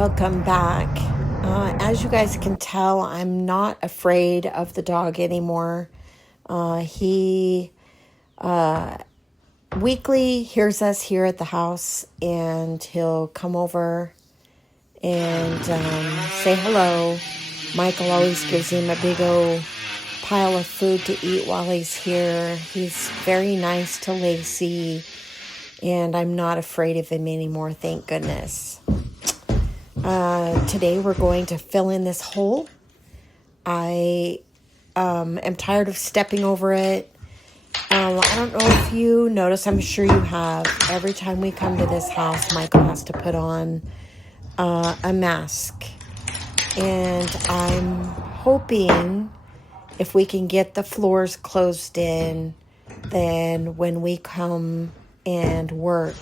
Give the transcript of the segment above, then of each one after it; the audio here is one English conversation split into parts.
Welcome back. As you guys can tell, I'm not afraid of the dog anymore. He weekly hears us here at the house, and he'll come over and say hello. Michael always gives him a big old pile of food to eat while he's here. He's very nice to Lacey, and I'm not afraid of him anymore, thank goodness. Today we're going to fill in this hole. I am tired of stepping over it. I don't know if you notice, I'm sure you have, every time we come to this house, Michael has to put on a mask. And I'm hoping if we can get the floors closed in, then when we come and work,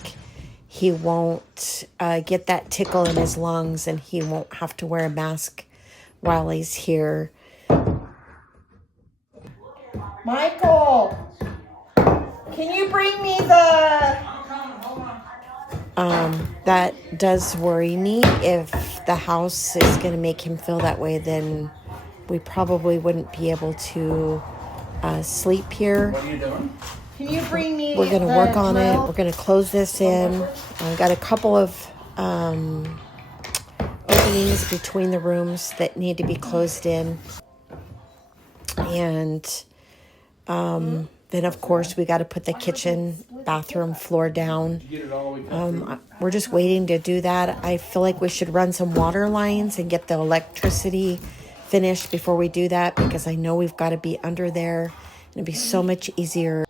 he won't get that tickle in his lungs, and he won't have to wear a mask while he's here. Michael, can you bring me the... that does worry me. If the house is going to make him feel that way, then we probably wouldn't be able to sleep here. What are you doing? Can you bring me? We're going to work on it. We're going to close this in. I've got a couple of openings between the rooms that need to be closed in. And then, of course, we got to put the kitchen, bathroom floor down. We're just waiting to do that. I feel like we should run some water lines and get the electricity finished before we do that, because I know we've got to be under there. It'd be so much easier.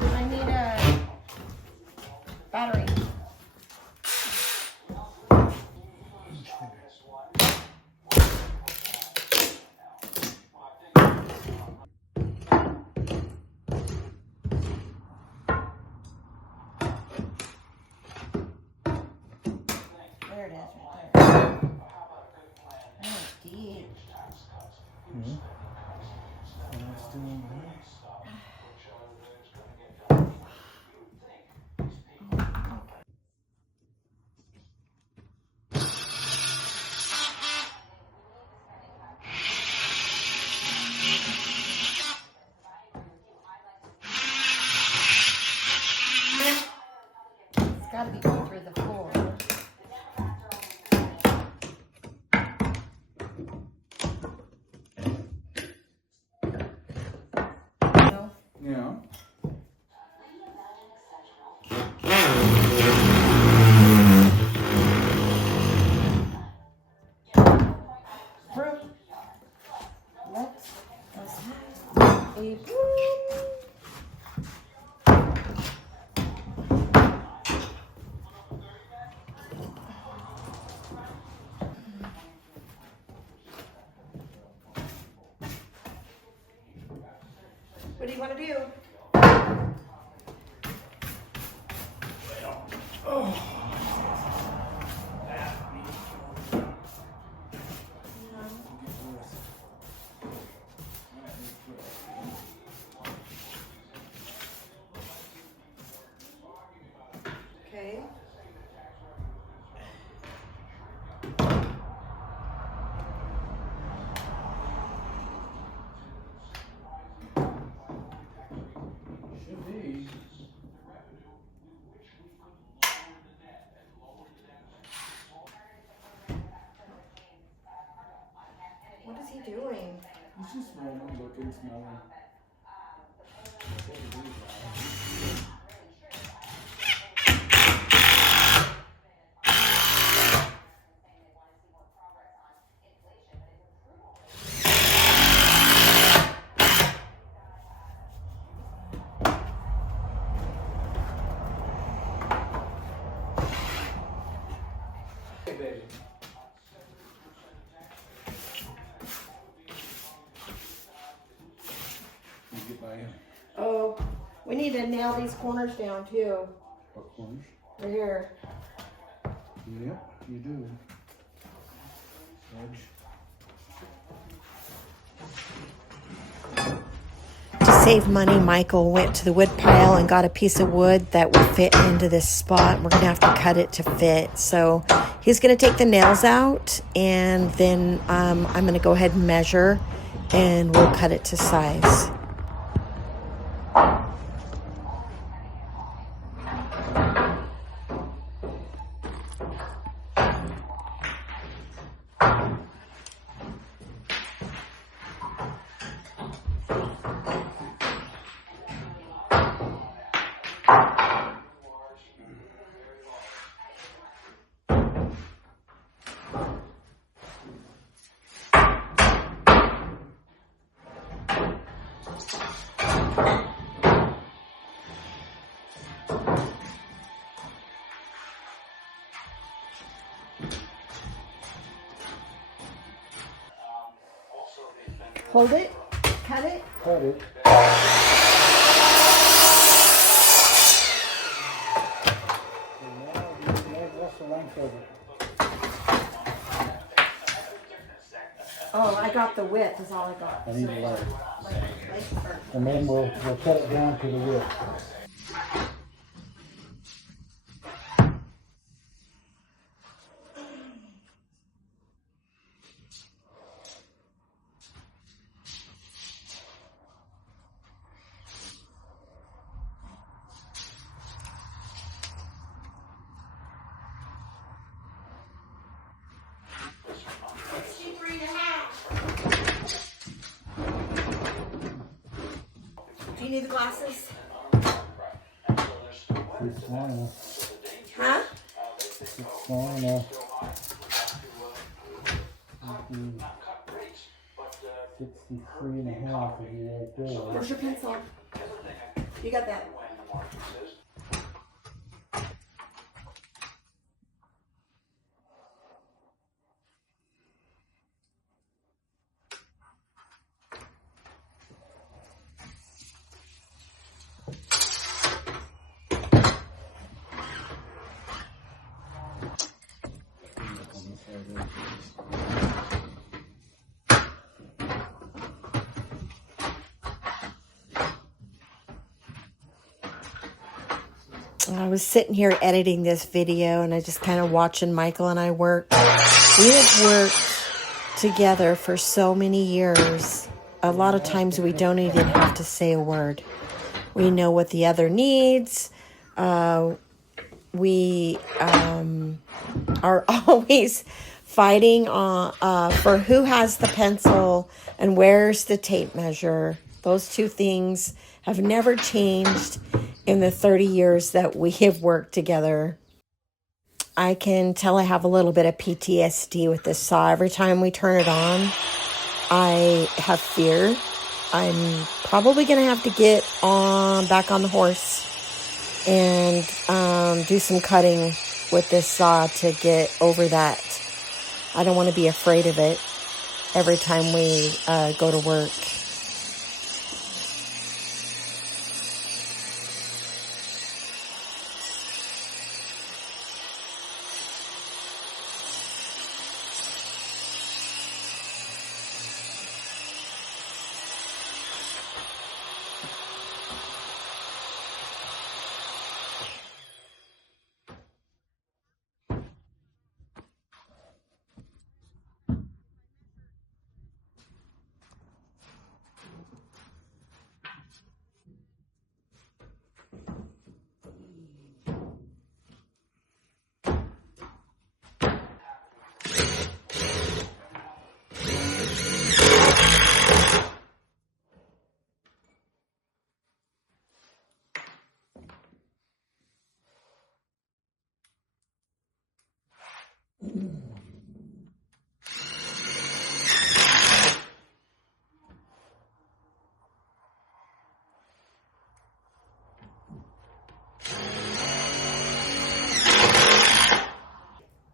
I need a battery. There it is, right there. That's deep. It's got to be going through the floor. No? Yeah. Let's have a boom. What do you want to do? Okay. Should be. What is he doing? He's just looking, smelling. Hey, baby. You get by him. Oh, we need to nail these corners down too. What corners? Right here. Yep, you do. Edge. save money, Michael went to the wood pile and got a piece of wood that will fit into this spot. We're going to have to cut it to fit. So he's going to take the nails out, and then I'm going to go ahead and measure, and we'll cut it to size. Hold it. Cut it. Cut it. What's the length of it? Oh, I got the width is all I got. I need a light. Like, And then we'll cut it down to the width. do you need the glasses? It's long enough. Huh? It's long enough. 63 and a half is right there. Where's your pencil? You got that? I was sitting here editing this video, and I just kind of watching Michael and I work. We have worked together for so many years. A lot of times we don't even have to say a word. We know what the other needs. We are always fighting for who has the pencil and where's the tape measure. Those two things have never changed in the 30 years that we have worked together. I can tell I have a little bit of PTSD with this saw. Every time we turn it on, I have fear. I'm probably going to have to get back on the horse and do some cutting with this saw to get over that. I don't want to be afraid of it every time we go to work.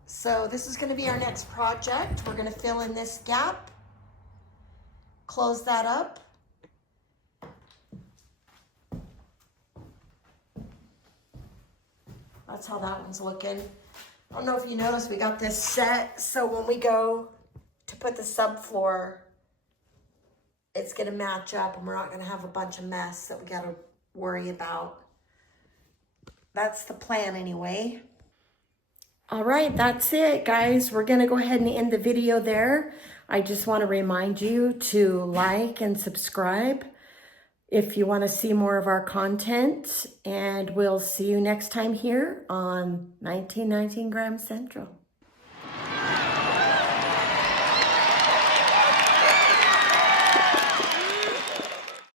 So this is going to be our next project. We're going to fill in this gap, close that up. That's how that one's looking. I don't know if you noticed, we got this set, so when we go to put the subfloor it's going to match up and we're not going to have a bunch of mess that we got to worry about. That's the plan anyway. All right, that's it, guys. We're going to go ahead and end the video there. I just want to remind you to like and subscribe if you want to see more of our content. And we'll see you next time here on 1919 Grams Central.